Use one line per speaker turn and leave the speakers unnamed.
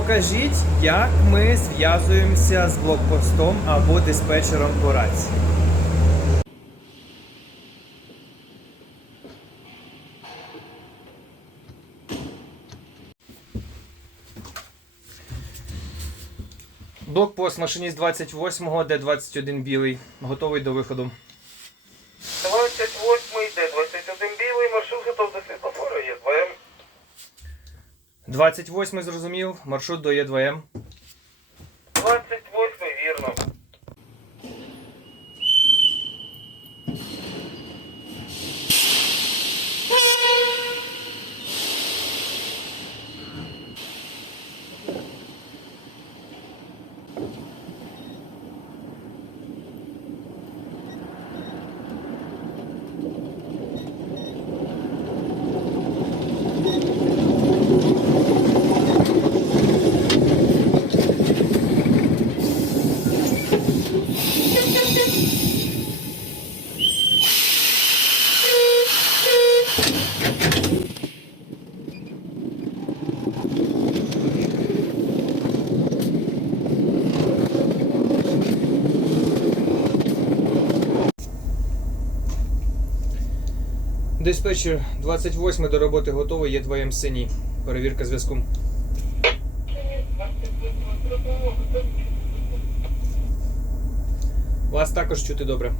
покажіть, як ми зв'язуємося з блокпостом або диспетчером по рації. Блокпост машиніст 28-го, Д-21 білий. Готовий до виходу.
28 йде, 21 білий, маршрут готов до світлофору, є 2М.
28 зрозумів, маршрут до Є2М.
28 вірно.
Диспетчер 28 до роботи готовий, є 2М синій. Перевірка зв'язку. Вас також чути добре.